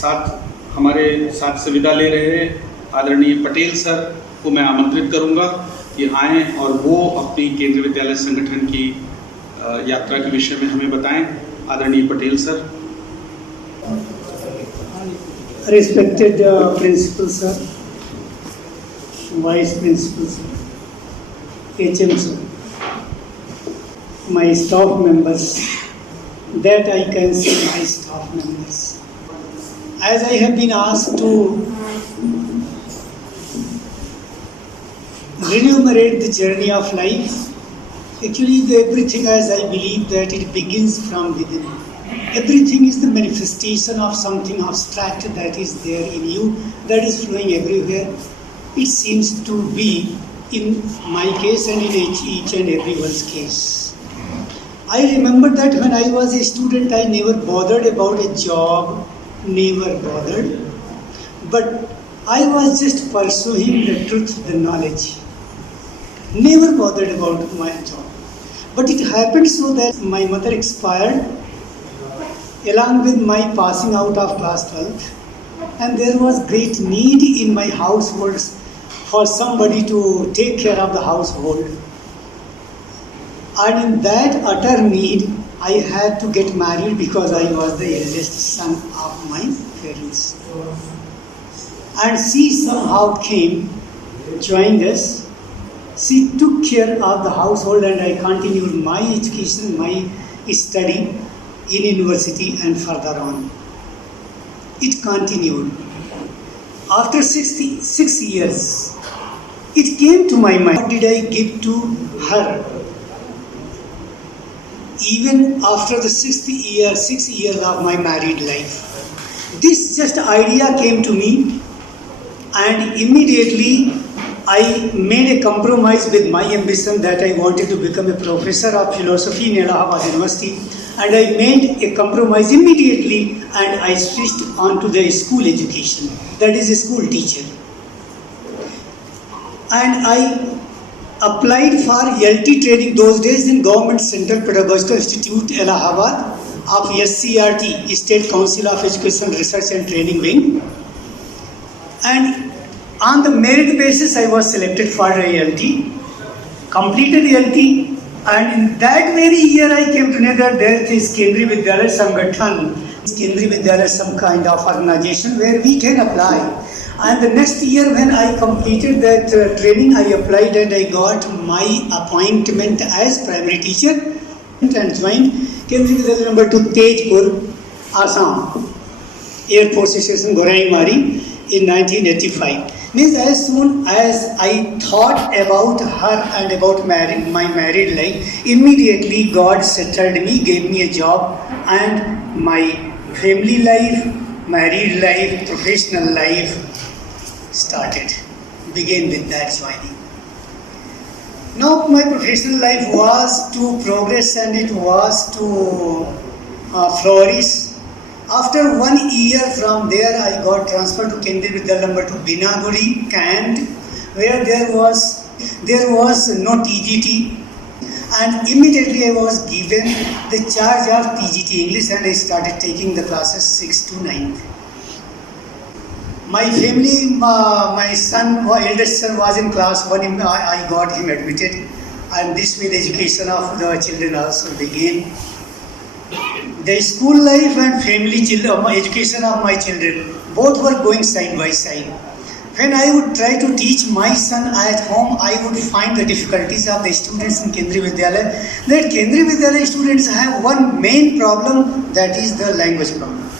साथ हमारे साथ से विदा ले रहे आदरणीय पटेल सर को मैं आमंत्रित करूंगा कि आएँ और वो अपनी केंद्रीय विद्यालय संगठन की यात्रा के विषय में हमें बताएं। आदरणीय Patel sir. Respected Principal Sir, Vice Principal Sir, HM Sir, my staff members, that I can say my staff members. As I have been asked to enumerate the journey of life, actually everything, as I believe, that it begins from within. Everything is the manifestation of something abstract that is there in you, that is flowing everywhere. It seems to be in my case and in each and everyone's case. I remember that when I was a student, I never bothered about a job, never bothered. But I was just pursuing the truth, the knowledge. Never bothered about my job. But it happened so that my mother expired along with my passing out of class 12th, and there was great need in my household for somebody to take care of the household. And in that utter need, I had to get married because I was the eldest son of my parents. And she somehow came, joined us. She took care of the household, and I continued my education, my study in university and further on. It continued. After 66 years, it came to my mind, what did I give to her? Even after the 6 years of my married life. This just idea came to me, and immediately I made a compromise with my ambition that I wanted to become a professor of philosophy in Allahabad University. And I made a compromise immediately, and I switched on to the school education, that is a school teacher. And I applied for LT training those days in Government Central Pedagogical Institute, Allahabad, of SCRT, State Council of Education Research and Training Wing. And on the merit basis, I was selected for LT, completed LT. And in that very year, I came to know that there is Kendriya Vidyalaya Sangathan. Kendriya Vidyalaya is some kind of organization where we can apply. And the next year, when I completed that training, I applied and I got my appointment as primary teacher and joined Kendriya Vidyalaya number 2, Tejpur, Assam, Air Force Station, Goraimari in 1985. Means as soon as I thought about her and about my married life, immediately God settled me, gave me a job, and my family life, married life, professional life started. Began with that joining. Now my professional life was to progress and it was to flourish. After 1 year from there, I got transferred to Kendriya Vidyalaya number 2, Binaguri, Kand, where there was no TGT, and immediately I was given the charge of TGT English, and I started taking the classes 6 to 9. My family, my son, eldest son was in class 1, I got him admitted, and this way the education of the children also began. The school life and family education of my children, both were going side by side. When I would try to teach my son at home, I would find the difficulties of the students in Kendriya Vidyalaya. That Kendriya Vidyalaya students have one main problem, that is the language problem.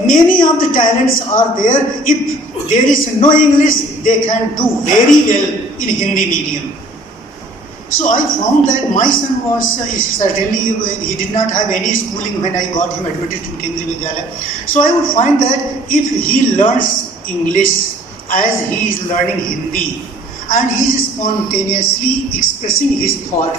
Many of the talents are there. If there is no English, they can do very well in Hindi medium. So I found that my son was certainly, he did not have any schooling when I got him admitted in Kendriya Vidyalaya. So I would find that if he learns English as he is learning Hindi and he is spontaneously expressing his thought,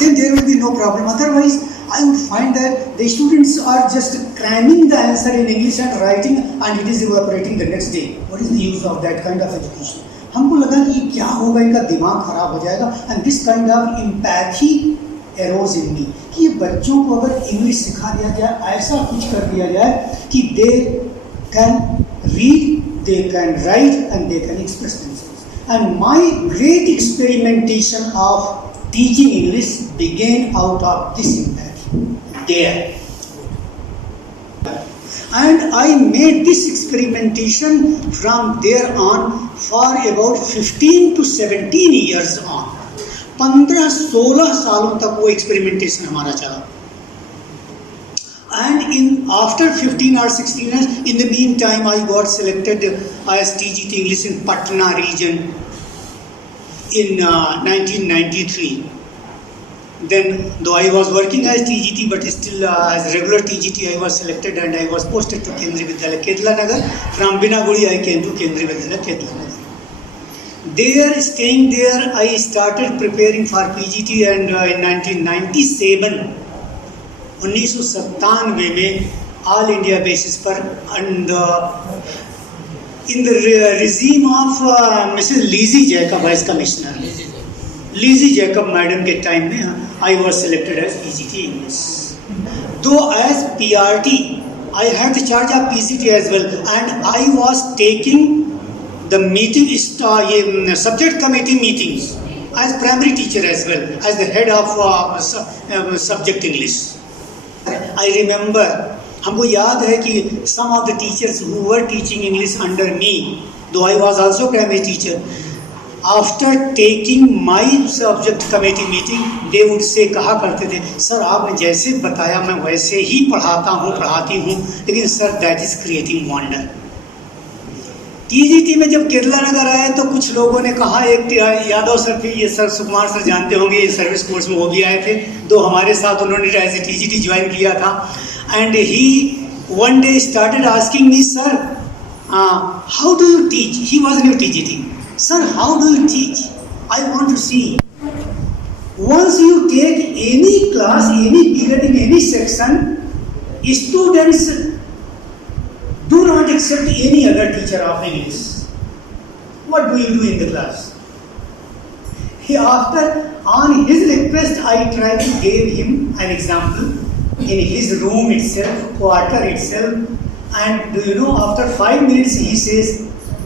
then there will be no problem. Otherwise, I would find that the students are just cramming the answer in English and writing, and it is evaporating the next day. What is the use of that kind of education? हमको लगा कि क्या होगा, इनका दिमाग खराब हो जाएगा, and this kind of empathy arose in me कि ये बच्चों को अगर इंग्लिश सिखा दिया जाए, ऐसा कुछ कर दिया जाए कि they can read, they can write and they can express themselves. And my great experimentation of teaching English began out of this impact there. And I made this experimentation from there on for about 15 to 17 years on. 15-16 सालों तक वो experimentation हमारा चला. And in after 15 or 16 years, in the meantime, I got selected as TGT English in Patna region in 1993. Then, though I was working as TGT, but still as regular TGT, I was selected and I was posted to Kendriya Vidyalaya, Kedla Nagar. From Binaguri, I came to Kendriya Vidyalaya, Kedla Nagar. There, staying there, I started preparing for PGT, and in 1997, 1997 में all India basis पर in the regime of Mrs. Lizzie Jacob as commissioner. Lizzie Jacob madam के time में I was selected as PGT English. Though as PRT, I had the charge of PGT as well, and I was taking the meeting subject committee meetings as primary teacher as well as the head of subject English. I remember, हमको याद है कि some of the teachers who were teaching English under me, though I was also primary teacher, after taking my subject committee meeting, they would say, कहा करते थे, sir आपने जैसे बताया मैं वैसे ही पढ़ाती हूँ, लेकिन sir that is creating wonder. TGT में जब केरला नगर आए तो कुछ लोगों ने कहा, एक यादव सर थे, ये सर सुकुमार सर जानते होंगे, ये सर्विस कोर्स में वो भी आए थे, तो हमारे साथ उन्होंने एज ए टीजीटी ज्वाइन किया था. And he one day started asking me, sir how do you teach. He was new TGT. Sir, how do you teach? I want to see. Once you take any class, any period in any section, students do not accept any other teacher of English. What do you do in the class? On his request, I tried to give him an example in his room itself, quarter itself, and do you know, after 5 minutes he says,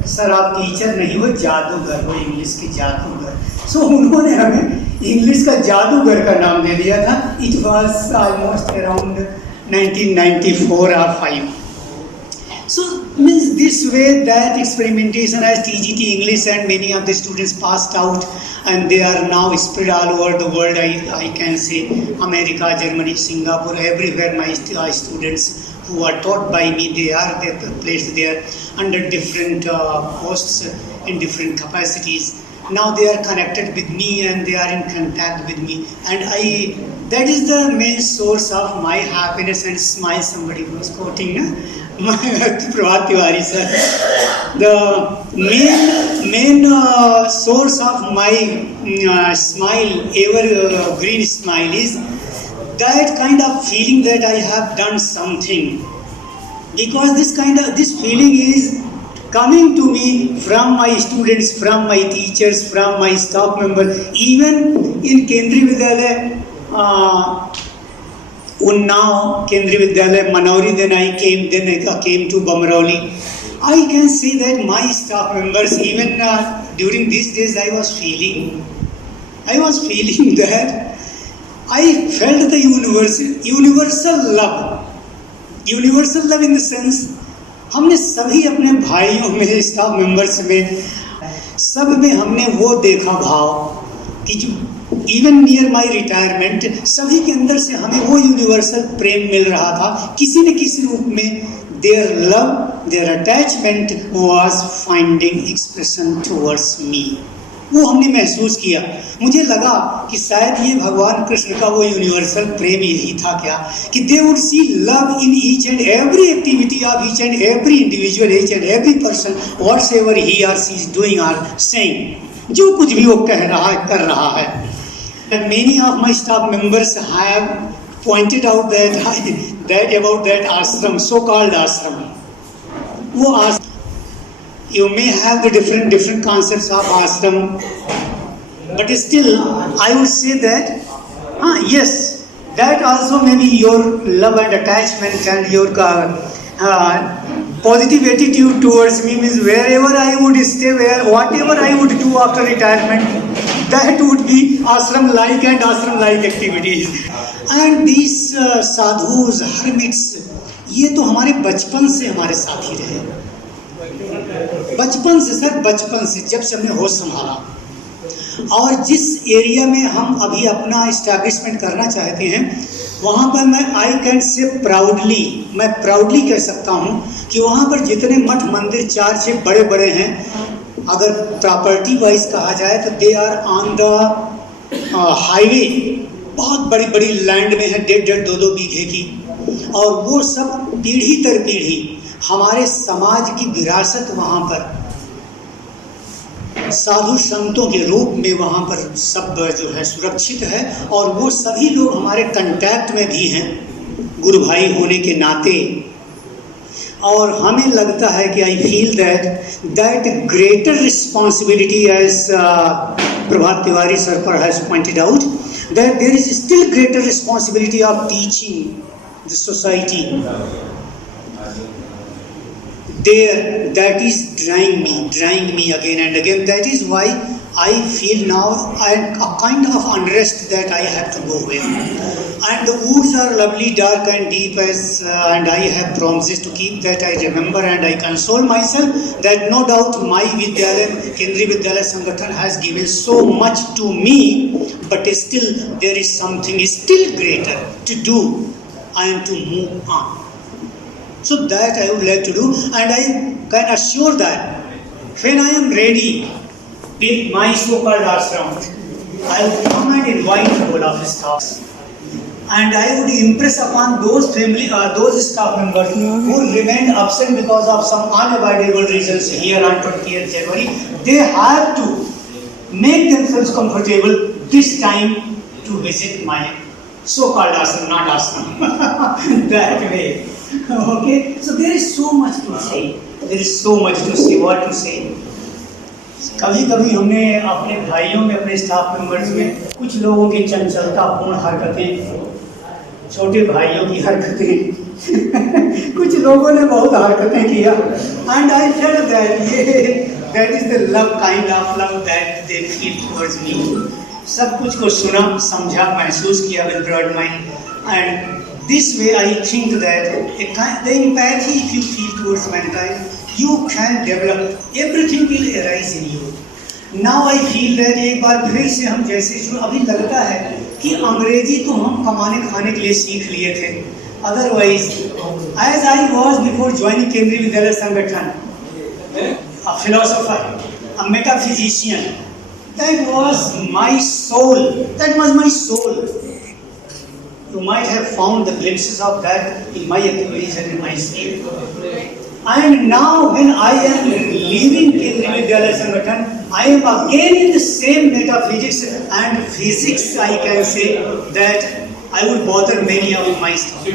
sir आप teacher नहीं हो, जादूगर हो, English के जादूगर. सो उन्होंने हमें English का जादूगर का नाम दे दिया था. It was almost around 1994 or 5. So means this way that experimentation as TGT English, and many of the students passed out and they are now spread all over the world. I can say America, Germany, Singapore, everywhere my students who are taught by me, they are placed there under different posts in different capacities. Now they are connected with me and they are in contact with me, and that is the main source of my happiness and smile. Somebody was quoting Prabhat Tiwari sir. The main source of my smile, evergreen smile, is that kind of feeling that I have done something, because this feeling is coming to me from my students, from my teachers, from my staff members, even in Kendriya Vidyalaya, Unnao, Kendriya Vidyalaya, Manauri. Then I came to Bamrauli. I can say that my staff members, even during these days, I was feeling that I felt the universal love in the sense, हमने सभी अपने भाइयों में, staff members में, सब में हमने वो देखा भाव कि जो इवन नियर माई रिटायरमेंट, सभी के अंदर से हमें वो यूनिवर्सल प्रेम मिल रहा था किसी न किसी रूप में. Their love, their attachment was finding expression towards me. वो हमने महसूस किया. मुझे लगा कि शायद ये भगवान कृष्ण का वो यूनिवर्सल प्रेम यही था क्या, कि they would see love in each and every activity of each and every individual, each and every person, what's ever he और शी इज डूइंग और सेइंग, जो कुछ भी वो कह रहा है, कर रहा है. And many of my staff members have pointed out that about that आश्रम, सो कॉल्ड आश्रम. वो आश्रम, you may have the different concepts of ashram, but still I would say that Yes, that also may be your love and attachment and your positive attitude towards me, means wherever I would stay, whatever I would do after retirement, that would be ashram like and ashram like activities. And these sadhus, hermits, ये तो हमारे बचपन से हमारे साथ ही रहे, बचपन से सर, बचपन से जब से हमने होश संभाला। और जिस एरिया में हम अभी अपना इस्टेब्लिशमेंट करना चाहते हैं, वहाँ पर मैं आई कैन से प्राउडली, मैं प्राउडली कह सकता हूँ कि वहाँ पर जितने मठ मंदिर 4-6 बड़े बड़े हैं, अगर प्रॉपर्टी वाइज कहा जाए तो they are on the highway, बहुत बड़ी बड़ी लैंड में है, 1.5-2 बीघे की, और वो सब पीढ़ी दर पीढ़ी हमारे समाज की विरासत वहाँ पर साधु संतों के रूप में वहाँ पर सब जो है सुरक्षित है। और वो सभी लोग हमारे कंटैक्ट में भी हैं गुरु भाई होने के नाते। और हमें लगता है कि I feel that greater responsibility, as Prabhat Tiwari sir पर has pointed out, that there is still greater responsibility of teaching the society there, that is drawing me again and again. That is why I feel now a kind of unrest that I have to go away. And the woods are lovely, dark and deep, and I have promises to keep, that I remember, and I console myself that no doubt my Vidyalaya, Kendriya Vidyalaya Sangathan has given so much to me, but still there is something still greater to do. I am to move on. So that I would like to do, and I can assure that when I am ready with my so-called ashram, I would come and invite all of the staffs, and I would impress upon those those staff members who remained absent because of some unavoidable reasons here on 20th January. They have to make themselves comfortable this time to visit my so-called ashram, not ashram. That way. Okay, so there is so much to say. There is so much to say. What to say? कभी कभी हमने अपने भाइयों में, अपने staff members में कुछ लोगों की चंचलतापूर्ण हरकतें, छोटे भाइयों की हरकतें कुछ लोगों ने बहुत हरकतें किया, and I felt that is the love, kind of love that they feel towards me. सब कुछ को सुना, समझा, महसूस किया with broad mind, and this way I think that the empathy if you feel towards mankind, you can develop, everything will arise in you. Now I feel that एक बार फिर से हम जैसे शुरू, अभी लगता है कि अंग्रेजी तो हम कमाने खाने के लिए सीख लिए थे, otherwise as I was before joining Kendriya Vidyalaya Sangathan, a philosopher, a metaphysician, that was my soul, that was my soul. You might have found the glimpses of that in my activities and in my sleep. And now when I am leaving Kendriya Vidyalaya Sangathan, I am again in the same metaphysics and physics. I can say that I would bother many of my staff.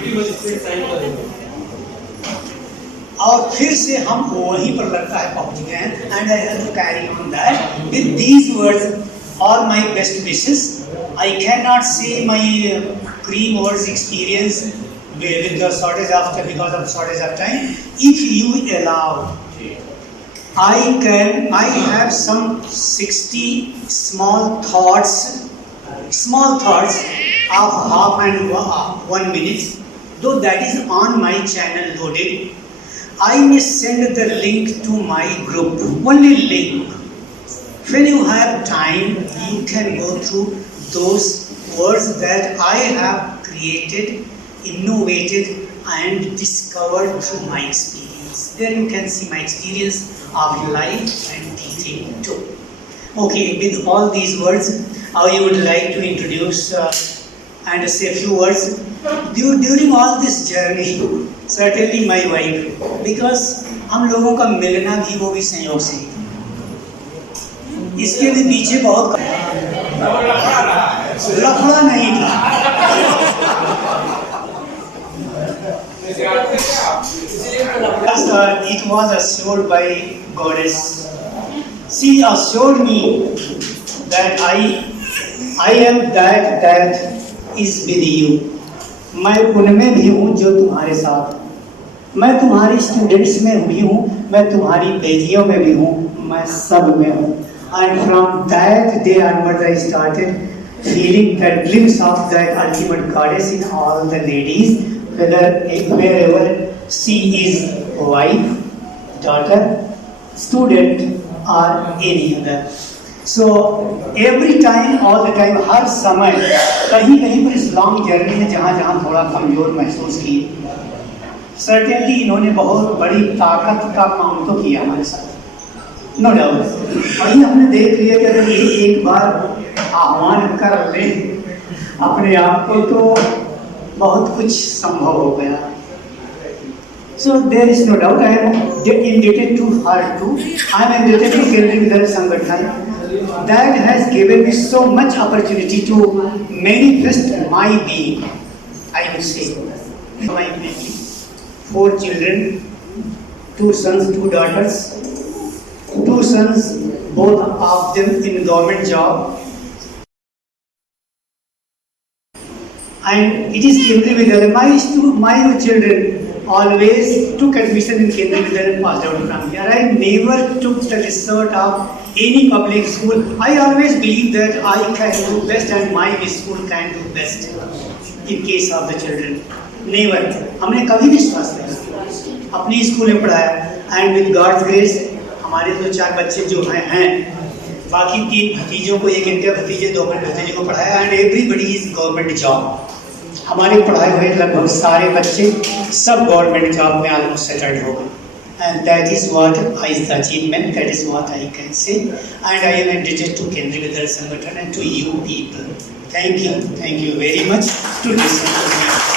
और फिर से हम वहीं पर लगता है पहुंच गए हैं, and I have to carry on that with these words. All my best wishes. I cannot say my cream words experience with the shortage of time, because of shortage of time. If you allow, I have some 60 small thoughts of half and 1 minute, though that is on my channel loaded. I may send the link to my group, only link. When you have time, you can go through those words that I have created, innovated and discovered through my experience. There you can see my experience of life and teaching too. Okay, with all these words, I would like to introduce and say a few words. During all this journey, certainly my wife, because हम लोगों का मिलना भी वो भी संयोग से, इसके भी पीछे बहुत लफड़ा नहीं था. It was assured by Goddess. She assured me that I am that is with you. मैं उनमें भी हूँ जो तुम्हारे साथ, मैं तुम्हारी स्टूडेंट्स में भी हूँ, मैं तुम्हारी बेटियों में भी हूँ, मैं सब में हूँ. And from that day onwards I started feeling that glimpse of that ultimate goddess in all the ladies, wherever she is wife, daughter, student or any other. So every time, all the time, हर समय कहीं कहीं पर इस long journey में जहाँ जहाँ थोड़ा कमजोर महसूस की, सर्टेनली इन्होंने बहुत बड़ी ताकत का काम तो किया हमारे साथ, नो डाउट. वही हमने देख लिया कि अगर ये एक बार आह्वान कर ले अपने आप को तो बहुत कुछ संभव हो गया. So there is no doubt I am indebted to her too. I am indebted to Kendriya Vidyalaya Sangathan. That has given me so much opportunity to manifest my being. I would say my family, 4 children, 2 sons, 2 daughters. 2 sons, both of them in government job. And it is Kendriya Vidyalaya. My children always took admission in Kendriya Vidyalaya and passed out from here. I never took the resort of any public school. I always believe that I can do best and my school can do best in case of the children. Never. हमने कभी विश्वास नहीं अपनी school में पढ़ाया. And with God's grace हमारे 2-4 बच्चे जो हैं बाकी 3 भतीजों को, 1 इनके भतीजे, 2 अपने भतीजे को पढ़ाया. And everybody is government job. हमारे पढ़ाए हुए लगभग सारे बच्चे सब गवर्नमेंट जॉब में ऑलमोस्ट सेटल्ड हो गए. And that is what is the achievement, that is what I can say. And I am indebted to Kendriya Vidyalaya Sangathan and to you people. Thank you very much to listen to me.